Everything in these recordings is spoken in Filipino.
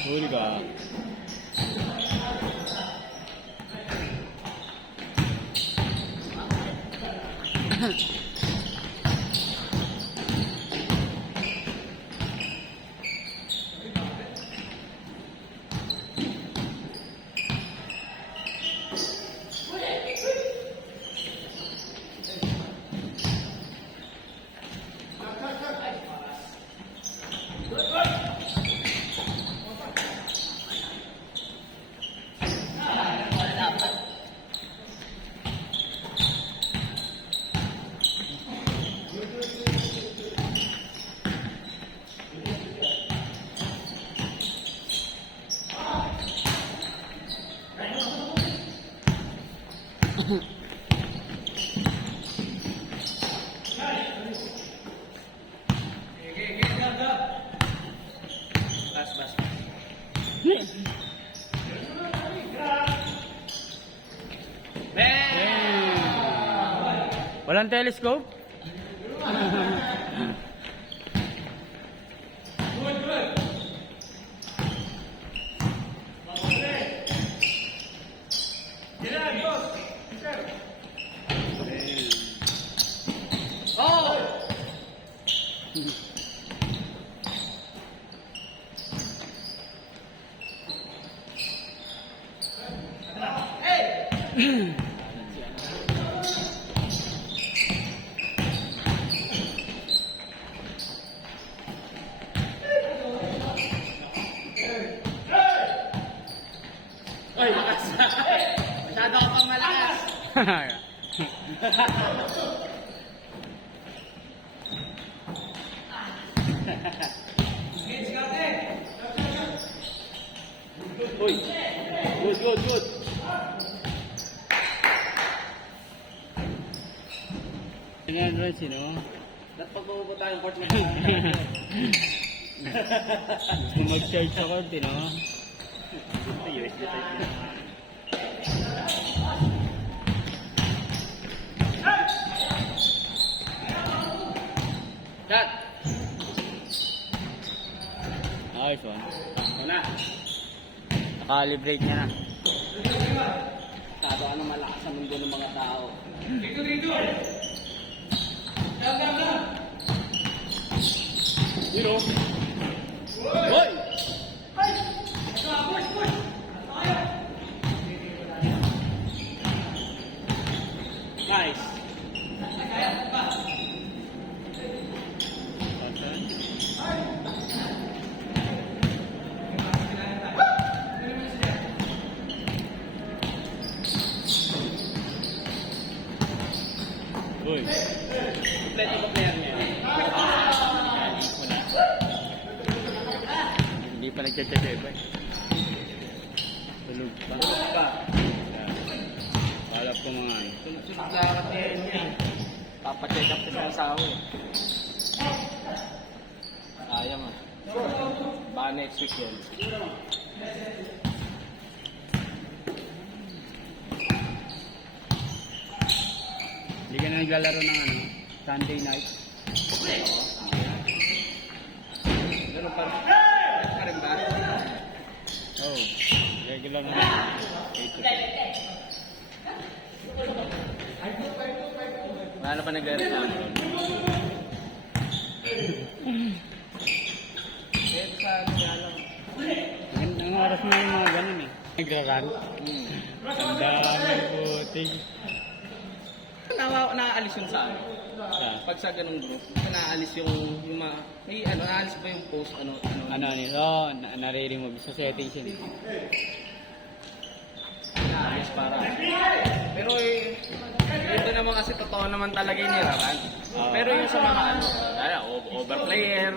Huli ka. Walang telescope? Oy, lakas. Masyado ka pang malakas. Uy. Good. Tingnan rin sino. Dapat pagbubuo tayong court na Gusto mag-charge sa court, no? USB type. Cut! Nice one. Ito na. Nakalibrate niya na. Masyado ka na malakas sa mundo ng mga tao. Dito! Dito! Hoy! Nice! Uy. Kompleto ba player niya? Hindi pa nagche-check eh. Tulog pa. Balap ko mga ano. Sunod-sunod lakad niya. Papacheck up sa mga asawa eh. Sayang ah. Baka next week yun. Hindi ka na naglalaro ng ano, Sunday night. Ganun pa rin. Ganun pa rin ba? Oh, regular na. Wala na pa nag-reklamo. Eh, sa alam. Ang oras na yung mga ganun eh. Nagra-run. Ang dami puting. Naaalis yun sa akin. Pag sa ganung group, naaalis yung mga, may ano, naaalis ba yung post, ano. Ano nito, nare-remove sa settings yun. Naaalis para. Pero eh, ito naman kasi totoo naman talaga yung niraran. Pero yung sa mga ano, overplayer,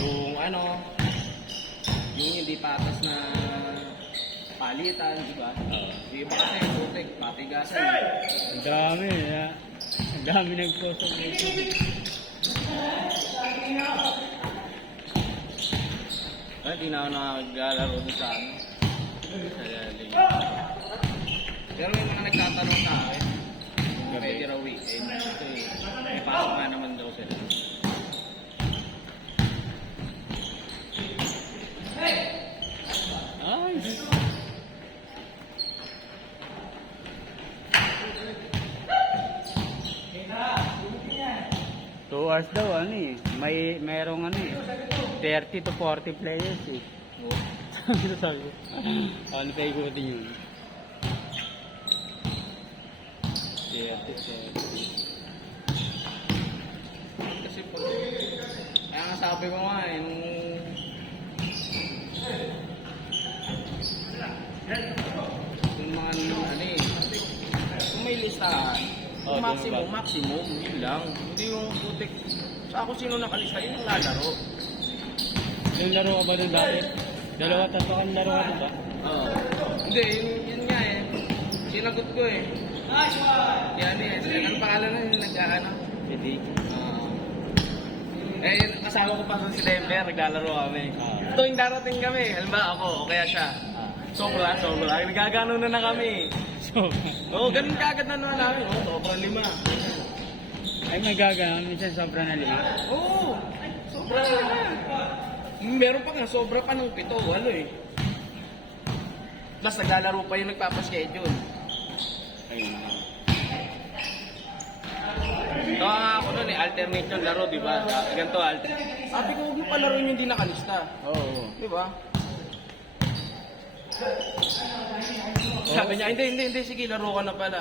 yung ano, yung hindi patas na palitan, di ba? Yung iba kasi putik, patigasan. Ang dami eh. Ang dami nag-post sa Facebook. Hindi na ako nakaglalaro dun sa ano. Sa lalim. Pero may mga nagtatanong sa akin. pwede raw weekend. Ito eh, may pasok nga naman daw sila. Ay! 2 hours daw, ano eh. Merong ano eh. 30 to 40 players eh. Oo. Sabi ko, ano pa ikutin yun? 30. Kasi po, kaya nga sabi ko nga eh, yung mga ano eh, kung may listahan, Oh, maximum, diba? maximum, yun lang. Hindi yung putik, sa ako sino nakalista, yun ang lalaro. Yung laro ka ba dun dati? 2, 3 kang laro ka dun ba? Oo. Hindi, yun nga eh. Sinagot ko eh. Yan eh. Anong pangalan na yung nagkakano? Hindi. Yun, kasama ko pa si Denver, naglalaro kami. Tuwing darating kami, halimbawa ako, o kaya siya. Sobra. Nagagano na kami. So, Oo, ganun kagad na naman namin. Oo, sobrang 5. ay may gagawin. Minsan sobra na 5. Oo, sobra na 5. Meron pa nga, sobra pa ng 7, 8 eh. Plus, naglalaro pa yung nagpapaschedule. Ayun. Ito nga ako nun eh, alternate yung laro, di ba? Ganito, alternate. Sabi ko, huwag mo palaro yung hindi nakalista. Oo. Di ba? Sabi niya, hindi, sige, laro ka na pala.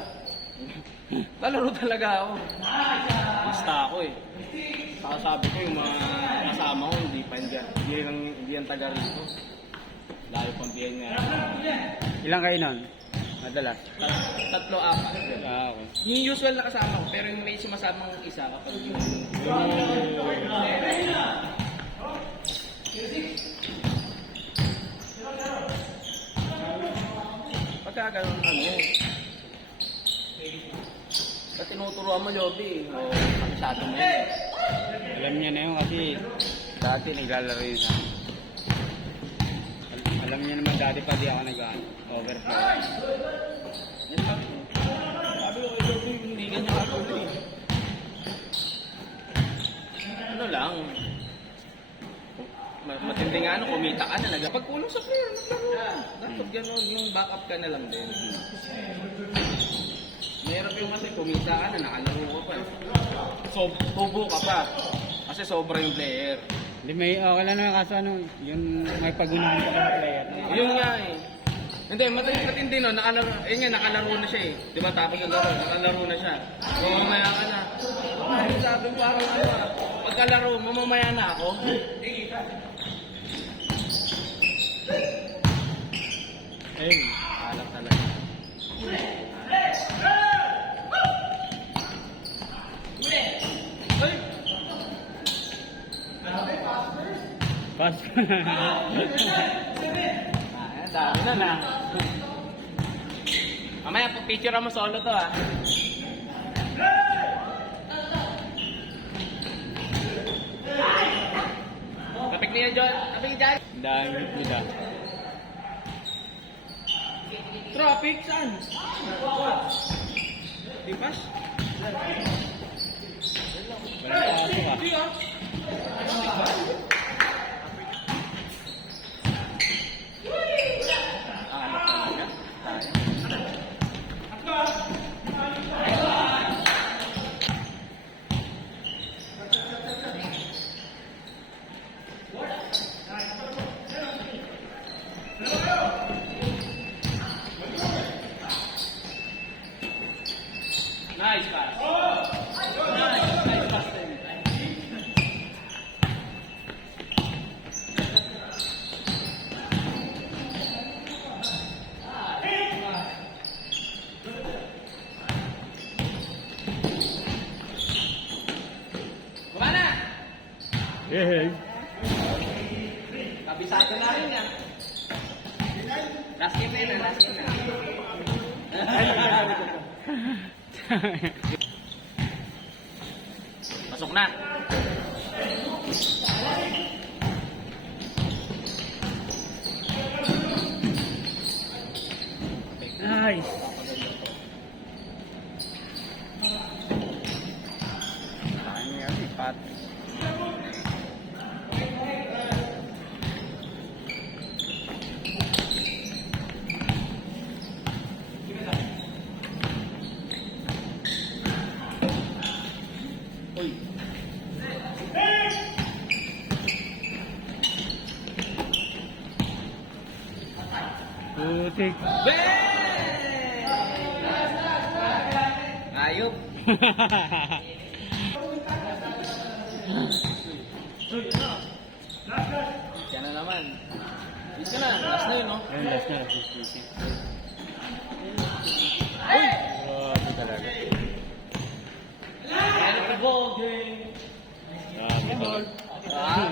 Lalaro talaga ako. Basta ako eh. Saka sabi ko, yung mga kasama ko, hindi pa hindi yan taga rito. Lalo pang biyan nga. Ilang kayo nun? Madalas? 3, 4. Okay. Yung usual na kasama ko, pero yung may sumasamang isa kapag yung... Pagka ganun, Ba't tinuturuan mo, Joby? O, masyado mo yun. Alam niya na yun kasi dati naglalaro yun sa akin. Alam niya naman dati pa di ako nag-overflow. Yan sabi ko. Sabi ko, Joby, hindi ganyan ako eh. Ano lang, matindi nga ano, kumita ka na. Pag kulang sa player, naglaro ka. Dapat gano'n, yung backup ka na lang din. Mahirap yung kasi kumita ka na, nakalaro ka pa. So, tubo ka pa. Kasi sobra yung player. Hindi may okay lang naman kaso ano, yung may pagunahan ka ng player. Yun nga eh. Hindi, matindi no, nakalaro na siya eh. Di ba tapos yung laro, nakalaro na siya. So, mamaya ka na. Ay, sabi ko parang ano ah, pagkalaro, mamamaya na ako. Ay, Alam talaga. Ay! pass. Dami na na. Mamaya, picture mo solo to ah. Kapit niya, John. Kapit niya, John. Dami nila. Traffic, saan? Dipas? Walang pasok ah. Hindi ah. Nice pass. Nice pass. Baba na! Hey. Kabisado na rin yan. Last game na yun, last game na. Pasok na. Nice. 4. Uy. Putik. Ayop. Yan na naman. Bis ka na. Last na yun, no? Ayun, last na. Uy! Grabe talaga. Ano ka, ball game? Grabe talaga. Ah,